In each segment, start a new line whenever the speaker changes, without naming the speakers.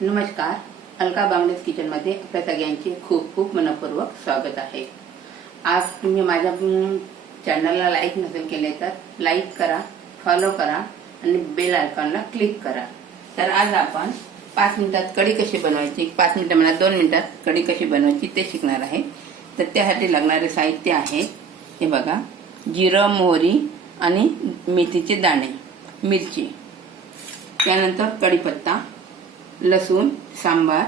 नमस्कार. अलका बांगडेज किचनमध्ये आपल्या सगळ्यांचे खूप खूप मनपूर्वक स्वागत आहे. आज तुम्ही माझ्या चॅनलला लाईक नसेल केले तर लाईक करा फॉलो करा आणि बेल आयकॉनला क्लिक करा. तर आज आपण पाच मिनिटात कढी कशी बनवायची पाच मिनिटं म्हणा दोन मिनिटात कढी कशी बनवायची ते शिकणार आहे. तर त्यासाठी लागणारे साहित्य आहे हे बघा जिरं मोहरी आणि मेथीचे दाणे मिरची. त्यानंतर कढीपत्ता लसूण सांबार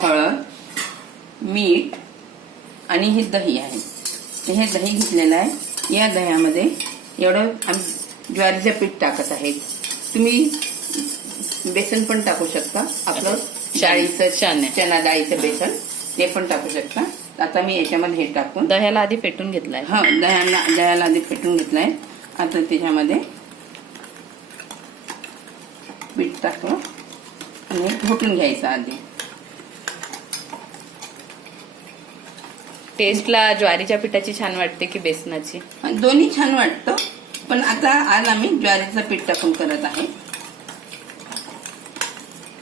हळद मीठ आणि हे दही आहे. तर हे दही घेतलेलं आहे. या दह्यामध्ये एवढं आम्ही ज्वारीचं पीठ टाकत आहे. तुम्ही बेसन पण टाकू शकता. आपलं डाळीचं
चणे.
चना डाळीचं बेसन ते पण टाकू शकता. आता मी याच्यामध्ये हे टाकून
दह्याला आधी फेटून घेतलाय.
हा दह्याला दह्याला आधी फेटून घेतलाय. आता त्याच्यामध्ये पीठ टाकलं आणि घोटून घ्यायचं आधी.
टेस्टला ज्वारीच्या पिठाची छान वाटते की बेसनाची?
दोन्ही छान वाटतं पण आता आज आम्ही ज्वारीचं पीठ टाकून करत आहे.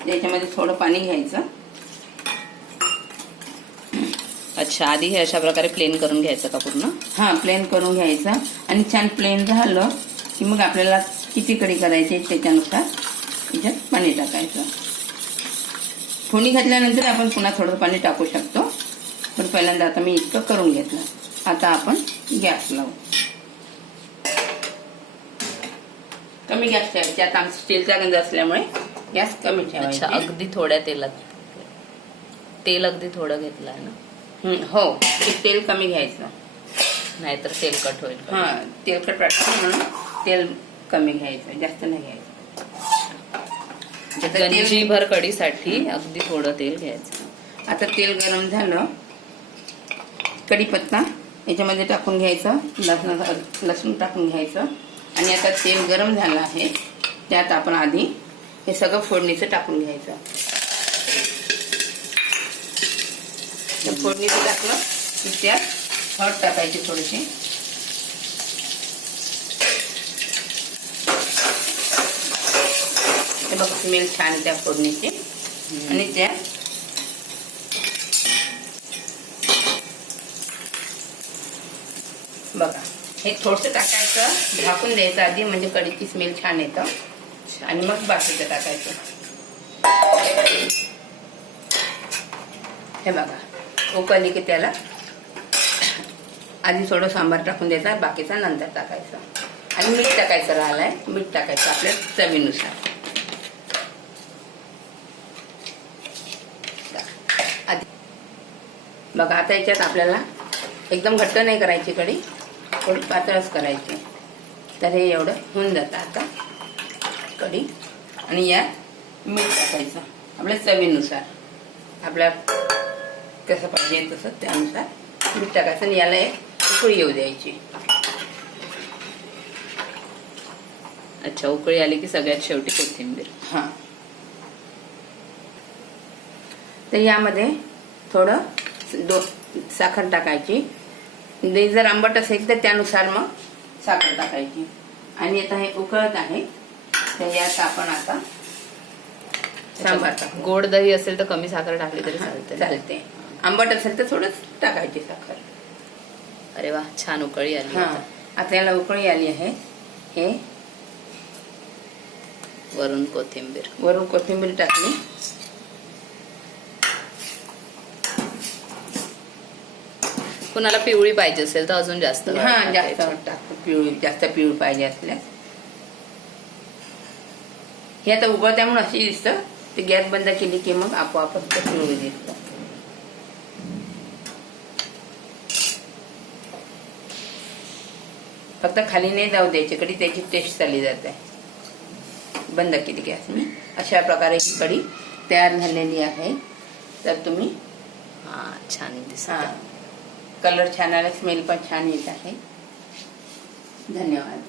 याच्यामध्ये थोडं पाणी घ्यायचं.
अच्छा आधी हे अशा प्रकारे प्लेन करून घ्यायचं का पूर्ण?
हा प्लेन करून घ्यायचं. आणि छान प्लेन झालं की मग आपल्याला किती कढी करायची त्याच्यानुसार याच्यात पाणी टाकायचं. फोडणी घातल्यानंतर आपण पुन्हा थोडं पाणी टाकू शकतो. पण पहिल्यांदा आता मी इतकं करून घेतलं. आता आपण गॅस लावू. कमी गॅस ठेवायची. आता आमचा स्टीलचा गंज असल्यामुळे गॅस कमी ठेवायचा.
अगदी थोड्या तेलात. तेल अगदी थोडं घेतलंय ना?
हो. तेल कमी घ्यायचं.
नाहीतर तेलकट होईल.
हा तेलकट वाटतं म्हणून तेल कमी घ्यायचं. जास्त नाही घ्यायचं. आता तेल-
गंजीभर कढीसाठी अगदी थोडं तेल घ्यायचं.
आता तेल गरम झालं. कढीपत्ता याच्यामध्ये टाकून घ्यायचं. लसूण लसूण टाकून घ्यायचं. आणि आता तेल गरम झालं आहे. त्यात आपण आधी हे सगळं फोडणीचं टाकून घ्यायचं. फोडणीचं टाकलं की त्यात हळद टाकायची थोडीशी. हे बघ स्मेल छान त्या फोडणीची. आणि त्या बघा हे थोडस टाकायचं झाकून द्यायचं आधी म्हणजे कढीची स्मेल छान येतं. आणि मग बाकीचं टाकायचं. हे बघा उकळली की त्याला आधी थोडं सांबार टाकून द्यायचा बाकीचा नंतर टाकायचं. आणि मीठ टाकायचं राहिलंय मीठ टाकायचं आपल्या चवीनुसार. बघा आता याच्यात आपल्याला एकदम घट्ट नाही करायची कढी थोडी पातळच करायची. तर हे एवढं होऊन जातं आता कढी. आणि यात मीठ टाकायचं आपल्या चवीनुसार. आपल्या कसं पाहिजे तसं त्यानुसार मीठ टाकायचं आणि याला एक उकळी येऊ द्यायची.
अच्छा उकळी आली की सगळ्यात शेवटी कोथिंबीर.
हां. तर यामध्ये थोडं दो साखर टाकायची. ते जर आंबट असेल तर त्यानुसार मग साखर टाकायची. आणि आता हे उकळत आहे. तर यात आपण आता सांबार टाकू.
गोड दही असेल तर कमी साखर टाकली तरी चालते?
चालते. आंबट असेल तर थोडं टाकायची साखर.
अरे वा छान उकळी आली
हां.
आता
याला उकळी आली आहे. हे
वरून कोथिंबीर.
वरून कोथिंबीर टाकली.
कुणाला पिवळी पाहिजे असेल तर अजून जास्त
हा. जास्त. टाकतो पिवळी जास्त पिवळी पाहिजे असल्यास हे आता उकळत्या म्हणून अशी दिसतं. ते गॅस बंद केली की मग आपोआपच पिवळी दिसतं. फक्त खाली नाही जाऊ द्यायची कढी त्याची टेस्ट चालली जाते. बंद केली गॅस मी. अशा प्रकारे ही कढी तयार झालेली आहे. तर तुम्ही
हा छान दिसत.
हा. कलर छान आला स्मेल पण छान येत आहे. धन्यवाद.